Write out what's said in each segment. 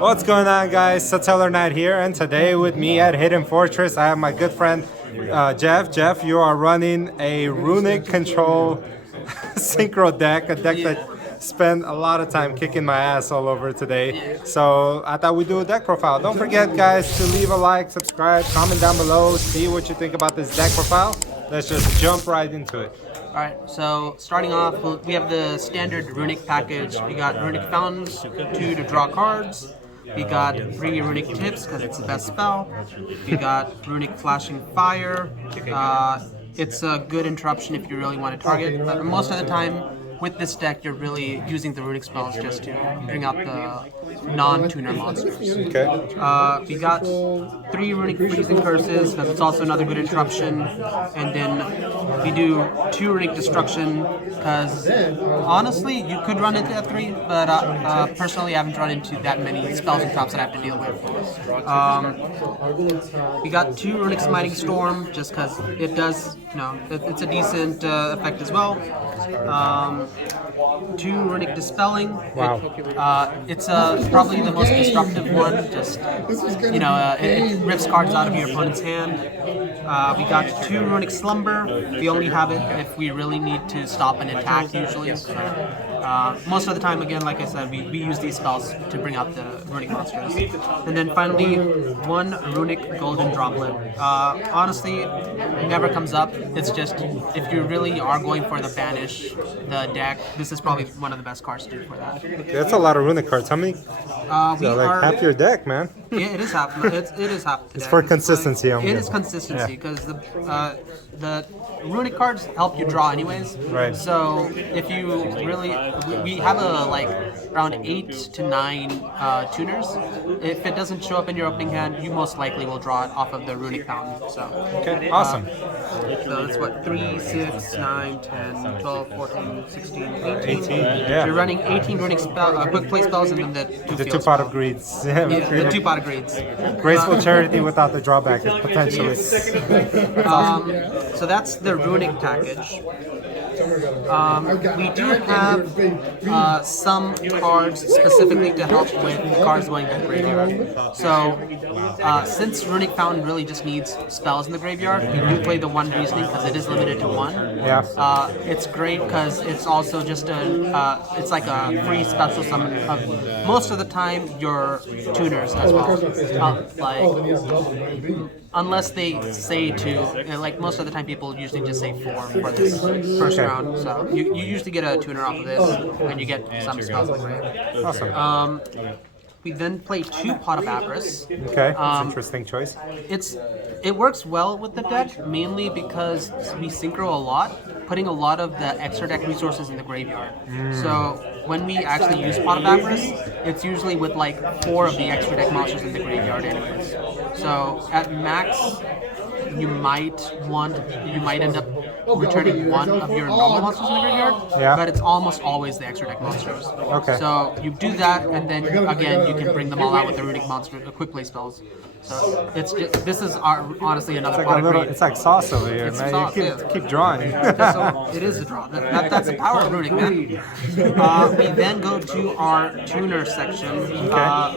What's going on, guys? Satellar Knight here, and today with me at Hidden Fortress, I have my good friend Jeff. Jeff, you are running a Runick control synchro deck, a deck that spent a lot of time kicking my ass all over today. So I thought we'd do a deck profile. Don't forget, guys, to leave a like, subscribe, comment down below, see what you think about this deck profile. Let's just jump right into it. Alright, so starting off, we have the standard Runick package. We got Runick Fountains, 2 to draw cards. We got 3 Runick Tips, because it's the best spell. We got Runick Flashing Fire. It's a good interruption if you really want to target, but most of the time, with this deck, you're really using the Runick spells just to bring out the non-tuner monsters. Okay. We got 3 Runick Freezing Curses, because it's also another good interruption. And then we do 2 Runick Destruction, because honestly, you could run into F3, but personally, I haven't run into that many spells and traps that I have to deal with. We got 2 Runick Smiting Storm, just because it does, it's a decent effect as well. 2 Runick Dispelling. Wow. It's probably the most disruptive one. Just it rips cards out of your opponent's hand. We got 2 Runick Slumber. We only have it if we really need to stop an attack usually. Most of the time, again, like I said, we use these spells to bring out the Runick monsters. And then finally, 1 Runick Golden Droplet. Honestly, it never comes up. It's just, if you really are going for the banish, the deck, this is probably one of the best cards to do for that. That's a lot of Runick cards. How many? Half your deck, man. Yeah, it is half. It is half. It's for consistency. It is consistency, because the Runick cards help you draw anyways. Right. So if you really, we have around 8 to 9 tuners. If it doesn't show up in your opening hand, you most likely will draw it off of the Runick Fountain. So okay, awesome. So it's what, 3, 6, 9, 10, 12, 14, 16, 18. Yeah. You're running 18 Runick quick play spells, and then the 2 pot of greeds. The 2 pot of greeds. Graceful Charity without the drawback, potentially. So that's the Runick package. We do have some cards specifically to help with cards going to the graveyard. So since Runick Fountain really just needs spells in the graveyard, we do play the 1 Reasoning because it is limited to 1. Yeah. It's great because it's also just it's like a free special summon of most of the time your tuners as well. Unless they say to, like most of the time people usually just say 4 for this first round. So you usually get a tuner off of this, and you get some spells in the grave. Awesome. We then play 2 Pot of Avarice. Okay, that's an interesting choice. It works well with the deck, mainly because we synchro a lot, putting a lot of the extra deck resources in the graveyard. So when we actually use Pot of Avarice, it's usually with like 4 of the extra deck monsters in the graveyard anyways. So at max, you might end up returning 1 of your normal monsters in the graveyard, but it's almost always the extra deck monsters. Okay. So you do that, and then again you can bring them all out with the Runick monster, the quick play spells. So this is honestly another part of it's like sauce over here, man. Sauce, you keep drawing. So it is a draw. That's the power of Runick, man. We then go to our tuner section.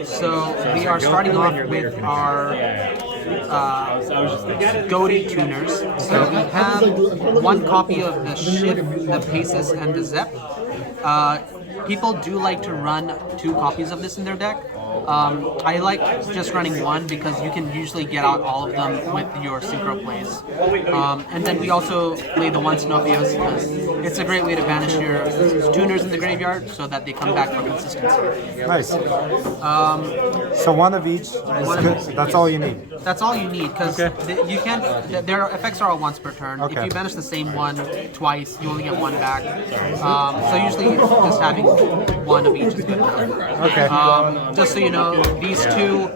So we are starting off with our Ghoti tuners. So we have 1 copy of the Shift, the Paces, and the Zep. People do like to run 2 copies of this in their deck. I like just running 1 because you can usually get out all of them with your synchro plays. And then we also play the 1 Snovios because it's a great way to banish your tuners in the graveyard so that they come back for consistency. Nice. So 1 of each is good. That's all you need. That's all you need because you can't. Their effects are all once per turn. If you banish the same one twice, you only get 1 back. So usually just having 1 of each is good enough. Okay. Just so you know, these 2,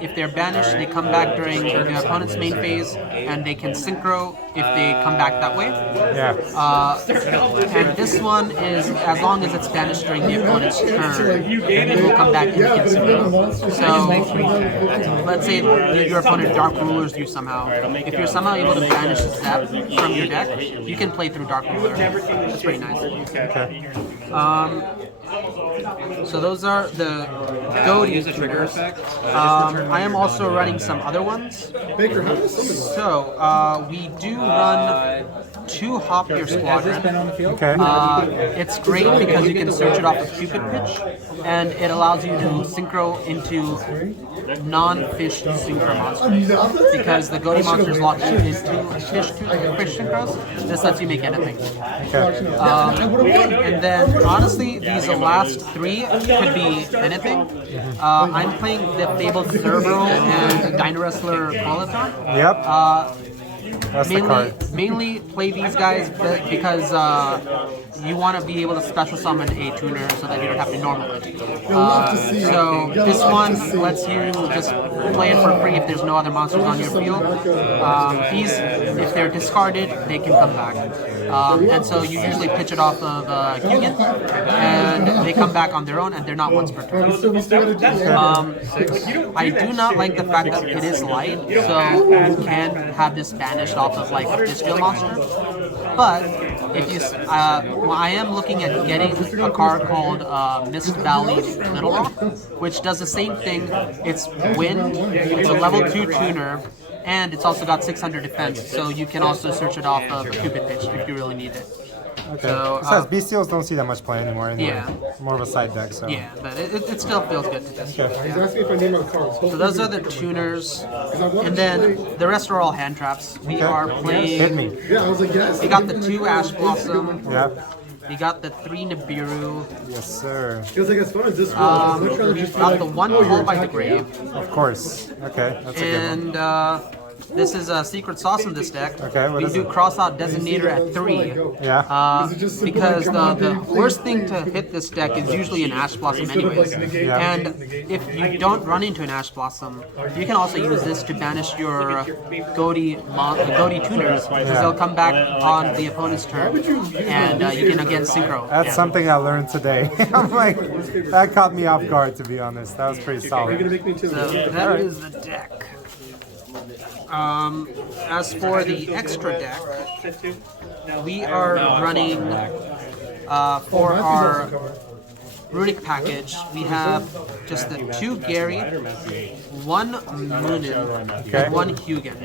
if they're banished, they come back during the opponent's main phase, and they can synchro if they come back that way. Yeah. And this one is, as long as it's banished during the opponent's turn, it will come back and you can synchro. So, let's say your opponent Dark Rulers you somehow. If you're somehow able to banish Zep from your deck, you can play through Dark Ruler. That's pretty nice. Okay. So those are the Ghoti tuners. I am also running some other ones. So we do run 2 Hop Your Squadron. Okay. It's great because you can search it off of Cupid Pitch, and it allows you to synchro into non-fish synchro monsters. Because the Ghoti monsters lock into fish synchros, this lets you make anything. Okay. And then, honestly, these last 3 could be anything. I'm playing the Fabled Cerebral and Dino Wrestler Qualitar. Yep. That's the card. Mainly play these guys because you want to be able to special summon a tuner so that you don't have to normal it. So this one lets you just play it for free if there's no other monsters on your field. These, if they're discarded, they can come back. And so you usually pitch it off of Hugin, and they come back on their own, and they're not once per turn. I do not like the fact that it is light, so you can have this banished off of like a Fistfield monster. But if you, I am looking at getting a card called Mist Valley Little Rock, which does the same thing. It's wind, it's a level 2 tuner, and it's also got 600 defense, so you can also search it off of Cupid Pitch if you really need it. Okay. So, Besides, Bestials don't see that much play anymore. Anyway. Yeah. More of a side deck. So. Yeah, but it still feels good to test. Okay. He's asking if I name my cards. So those are the tuners, and then the rest are all hand traps. We are playing. Hit me. Yeah, I was like, yes. We got the 2 Ash Blossom. Yeah. We got the 3 Nibiru. Yes, sir. He was like, as far as this was, I'm trying to just Got the 1 Call by the Grave. Of course. Okay. That's a good one. And this is a secret sauce in this deck. Okay, what we is do it? cross out Designator at 3. Yeah. Because the worst thing to hit this deck is usually an Ash Blossom anyways. Yeah. And if you don't run into an Ash Blossom, you can also use this to banish your Ghoti tuners, because they'll come back on the opponent's turn, and you can again synchro. That's something I learned today. I'm like, that caught me off guard, to be honest. That was pretty solid. So that is the deck. As for the extra deck, we are running for our Runick package. We have just the 2 Gary, 1 Moonin, and 1 Hugin.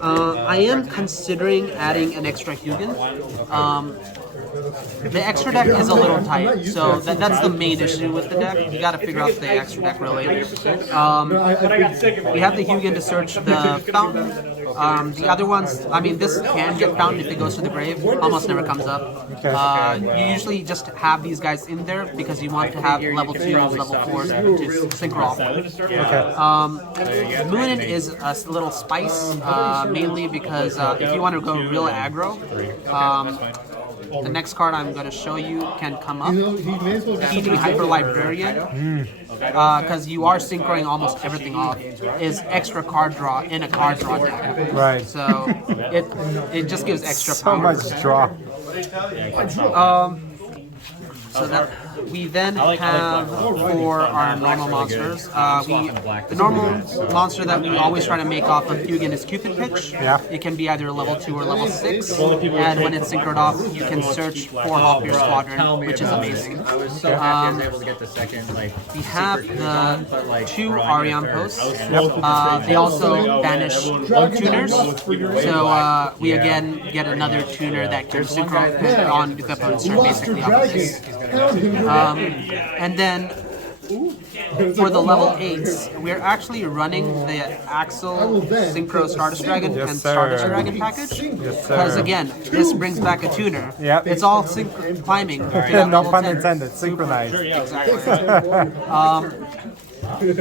I am considering adding an extra Hugin. The extra deck is a little tight, so that's the main issue with the deck. You gotta figure out the extra deck really. We have the Hugin to search the fountain. The other ones, I mean, this can get fountain if it goes to the grave. Almost never comes up. You usually just have these guys in there because you want to have level 2s, level 4s to synchro off with. Okay. Moonin is a little spice, mainly because if you want to go real aggro, the next card I'm going to show you can come up. PD Hyper Librarian, because you are synchroing almost everything off, is extra card draw in a card draw deck. Right. So it just gives extra So power. much draw. So that we then have for our normal monsters, the normal monster that we always try to make off of Hugin is Cupid Pitch. Yeah. It can be either level 2 or level 6, and when it's synchroned off, you can search for Hop Your Squadron, which is amazing. I was surprised able to get the second, like, We have the 2 Ariam posts. Yep. They also banish tuners, so we again get another tuner that can synchro on the opponent's turn, basically off of this. And then for the level 8s, we're actually running the Axel Synchro Stardust Dragon Yes, and sir. Stardust Dragon package. Yes, Because sir. again, this brings back a tuner. Yep. It's all climbing. to that No level pun 10. intended. Synchronized. Exactly.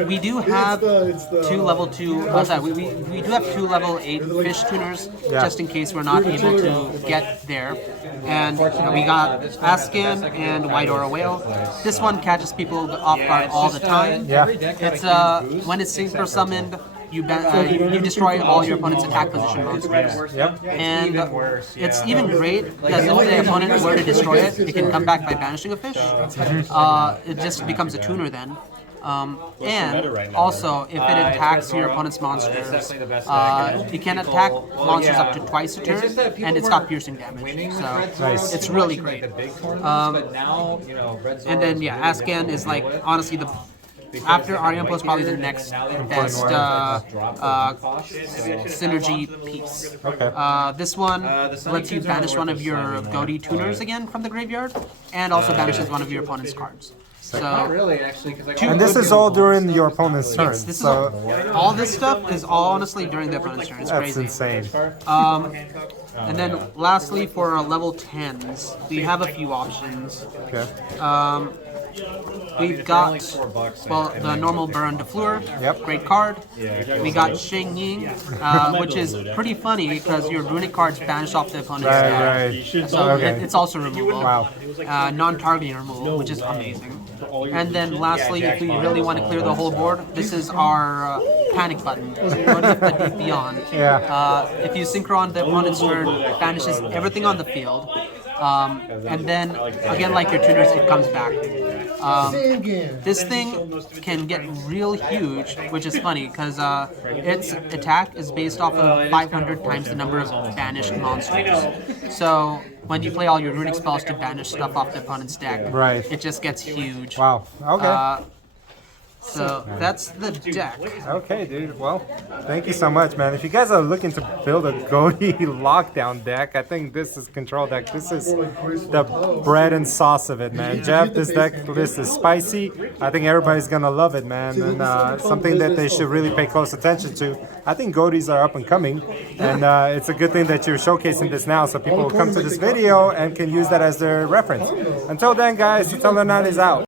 We do have 2 level 2. We do have 2 level 8 fish tuners, just in case we're not able to get there. And we got Ascan and White Aura Whale. This one catches people off guard all the time. Yeah. It's when it's synchro summoned, you destroy all your opponent's attack position monsters. Yep. And it's even great because if the opponent were to destroy it, it can come back by banishing a fish. It just becomes a tuner then. And also, if it attacks your opponent's monsters, you can attack monsters up to twice a turn, and it's got piercing damage. So Nice. it's really great. And then yeah, Ascan is like honestly the after Ariampo is probably the next best synergy piece. Okay. This one lets you banish one of your Ghoti tuners again from the graveyard, and also banishes one of your opponent's cards. So, really, actually, because And this is all during your opponent's turn. this is So all this stuff is all honestly during the opponent's turn. It's that's crazy. insane. And then lastly, for our level 10s, we have a few options. Okay. We've got, well, the normal Baron de Fleur, Yep. great card. We got Sheng Ying, which is pretty funny because your Runick cards banish off the opponent's deck. Right. So Okay. it's also removal. Wow. Non-targeting removal, which is amazing. And then lastly, if we really want to clear the whole board, this is our panic button. Go to the deep beyond. Yeah. If you synchron the opponent's turn, it banishes everything on the field. And then, again, like your tuners, it comes back. This thing can get real huge, which is funny because its attack is based off of 500 times the number of banished monsters. So when you play all your runic spells to banish stuff off the opponent's deck, Right. it just gets huge. Wow. Okay. So that's the deck. Okay, dude. Well, thank you so much, man. If you guys are looking to build a Ghoti lockdown deck, I think this is control deck. This is the bread and sauce of it, man. Jeff, this deck list is spicy. I think everybody's gonna love it, man, and something that they should really pay close attention to. I think Ghotis are up and coming, and it's a good thing that you're showcasing this now, so people will come to this video and can use that as their reference. Until then, guys, Tutelar9 is out.